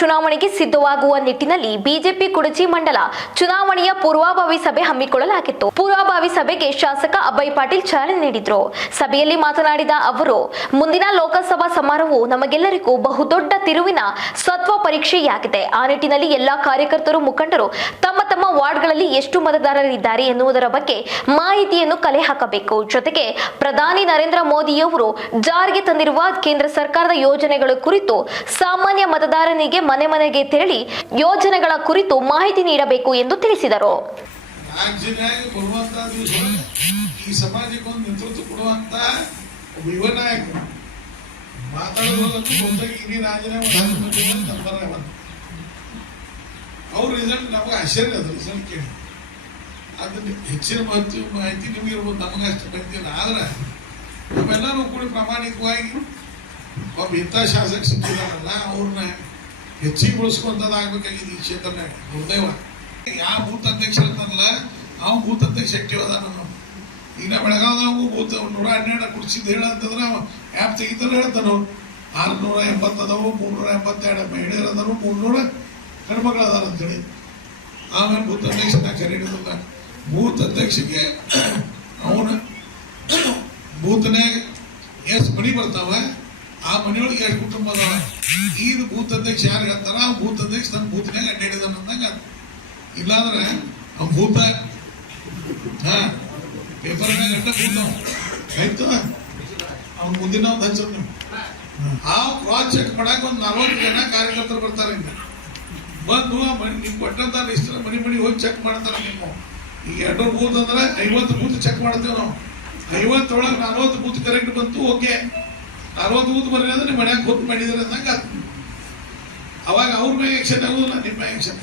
ಚುನಾವಣೆಗೆ ಸಿದ್ಧವಾಗುವ ನಿಟ್ಟಿನಲ್ಲಿ ಬಿಜೆಪಿ ಕುಡಚಿ ಮಂಡಲ ಚುನಾವಣೆಯ ಪೂರ್ವಭಾವಿ ಸಭೆ ಹಮ್ಮಿಕೊಳ್ಳಲಾಗಿತ್ತು. ಪೂರ್ವಭಾವಿ ಸಭೆಗೆ ಶಾಸಕ ಅಭಯ್ ಪಾಟೀಲ್ ಚಾಲನೆ ನೀಡಿದ್ರು. ಸಭೆಯಲ್ಲಿ ಮಾತನಾಡಿದ ಅವರು, ಮುಂದಿನ ಲೋಕಸಭಾ ಸಮಾರೋಹವು ನಮಗೆಲ್ಲರಿಗೂ ಬಹುದೊಡ್ಡ ತಿರುವಿನ ಸತ್ವ ಪರೀಕ್ಷೆಯಾಗಿದೆ. ಆ ನಿಟ್ಟಿನಲ್ಲಿ ಎಲ್ಲಾ ಕಾರ್ಯಕರ್ತರು, ಮುಖಂಡರು ತಮ್ಮ ತಮ್ಮ ವಾರ್ಡ್ಗಳಲ್ಲಿ ಎಷ್ಟು ಮತದಾರರಿದ್ದಾರೆ ಎನ್ನುವುದರ ಬಗ್ಗೆ ಮಾಹಿತಿಯನ್ನು ಕಲೆ ಹಾಕಬೇಕು. ಜೊತೆಗೆ ಪ್ರಧಾನಿ ನರೇಂದ್ರ ಮೋದಿಯವರು ಜಾರಿಗೆ ತಂದಿರುವ ಕೇಂದ್ರ ಸರ್ಕಾರದ ಯೋಜನೆಗಳ ಕುರಿತು ಸಾಮಾನ್ಯ ಮತದಾರನಿಗೆ ಮನೆ ಮನೆಗೆ ತೆರಳಿ ಯೋಜನೆಗಳ ಕುರಿತು ಮಾಹಿತಿ ನೀಡಬೇಕು ಎಂದು ತಿಳಿಸಿದರು. ಈ ಸಮಾಜಕ್ಕೆ ಒಂದು ನೇತೃತ್ವ ಕೊಡುವಂತ ಯುವ ನಾಯಕರು ಅವ್ರ ರಿಸಲ್ಟ್ ನಮಗೆ ಆಶ್ಚರ್ಯ ಅದು ರಿಸಲ್ಟ್ ಕೇಳಿ ಅದನ್ನ ಹೆಚ್ಚಿನ ಮಾಹಿತಿ ನಿಮ್ಗೆ ಇರ್ಬೋದು, ನಮಗೆ ಅಷ್ಟು ಬಂದಿಲ್ಲ. ಆದ್ರೆ ನಾವೆಲ್ಲರೂ ಕೂಡ ಪ್ರಾಮಾಣಿಕವಾಗಿ ಒಬ್ಬ ಇಂಥ ಶಾಸಕ ಸಿಕ್ಕಿದಾರಲ್ಲ ಅವ್ರನ್ನ ಹೆಚ್ಚಿಗೆ ಬಳಸ್ಕೊಂತದಾಗಬೇಕಾಗಿದೆ ಈ ಕ್ಷೇತ್ರನಾಗ. ದುರ್ದೈವ ಯಾವ ಬೂತ್ ಅಧ್ಯಕ್ಷ ಇರ್ತಾನಲ್ಲ ನಾವು ಬೂತ್ ಅಧ್ಯಕ್ಷ ಆಕ್ಟಿವ್ ಅದ. ನಾನು ಈಗ ಬೆಳಗಾವ್ದಾಗೂ ಬೂತ್ 112 ಕುಡಿಸಿದ್ದು ಹೇಳಂತಂದ್ರೆ ಅವ ಆ್ಯಪ್ ತೆಗಿತಾರೆ ಹೇಳ್ತಾನು 680 ಅದಾವು, 382 ಮಹಿಳೆಯರು ಅದಾರು, 300 ಹೆಣ್ಮಕ್ಳು ಅದಾರ ಅಂತೇಳಿ. ಆಮೇಲೆ ಬೂತ್ ಅಧ್ಯಕ್ಷ ನಾ ಕರೆ ಹಿಡಿದಿಲ್ಲ. ಬೂತ್ ಅಧ್ಯಕ್ಷಗೆ ಅವನ ಬೂತ್ನಾಗ ಎಷ್ಟು ಮನಿ ಬರ್ತಾವ, ಆ ಮನೆಯೊಳಗೆ ಎಷ್ಟು ಕುಟುಂಬ ಅದಾವ, ಈಗ ಬೂತ್ ಅಧ್ಯಕ್ಷ ಯಾರಿಗೆ ಅಂತಾರ ಆ ಬೂತ್ ಅಧ್ಯಕ್ಷ ತನ್ನ ಬೂತ್ನಾಗ ಅಡ್ಡಾಡಿದಾನ ಅಂದಂಗ. ಇಲ್ಲಾಂದ್ರೆ ಅವ್ನ ಭೂತ ಪೇಪರ್ನಾಗ ಅಡ್ಡ ಬೂತ ಆಯ್ತು ಅವ್ನ ಮುಂದಿನ ಒಂದು ಹಚ್ಚ ಆ ಕ್ರಾಸ್ ಚೆಕ್ ಮಾಡಕ್ಕೆ ಒಂದು 40 ಜನ ಕಾರ್ಯಕರ್ತರು ಬರ್ತಾರೆ. ಇನ್ನು ಬಂದು ನಿಮ್ಗೆ ಕೊಟ್ಟಂತ ಲಿಸ್ಟ್ ಮನಿ ಹೋಗಿ ಚೆಕ್ ಮಾಡ್ತಾರೆ. ನೀವು ಈಗ 2 ಬೂತ್ ಅಂದ್ರೆ 50 ಬೂತ್ ಚೆಕ್ ಮಾಡ್ತೇವೆ ನಾವು. 50 ಒಳಗೆ 40 ಬೂತ್ ಕರೆಕ್ಟ್ ಬಂತು, ಓಕೆ. 40 ಬೂತ್ ಬರಲಿ ಅಂದ್ರೆ ನಿಮ್ಮ ಮನ್ಯಾಗ ಬೂತ್ ಮಾಡಿದಾರೆ ಅಂದಂಗ ಅವಾಗ ಅವ್ರ ಮೇಲೆ ಆಕ್ಷನ್ ಆಗೋದಿಲ್ಲ, ನಿಮ್ಮ ಆಕ್ಷನ್.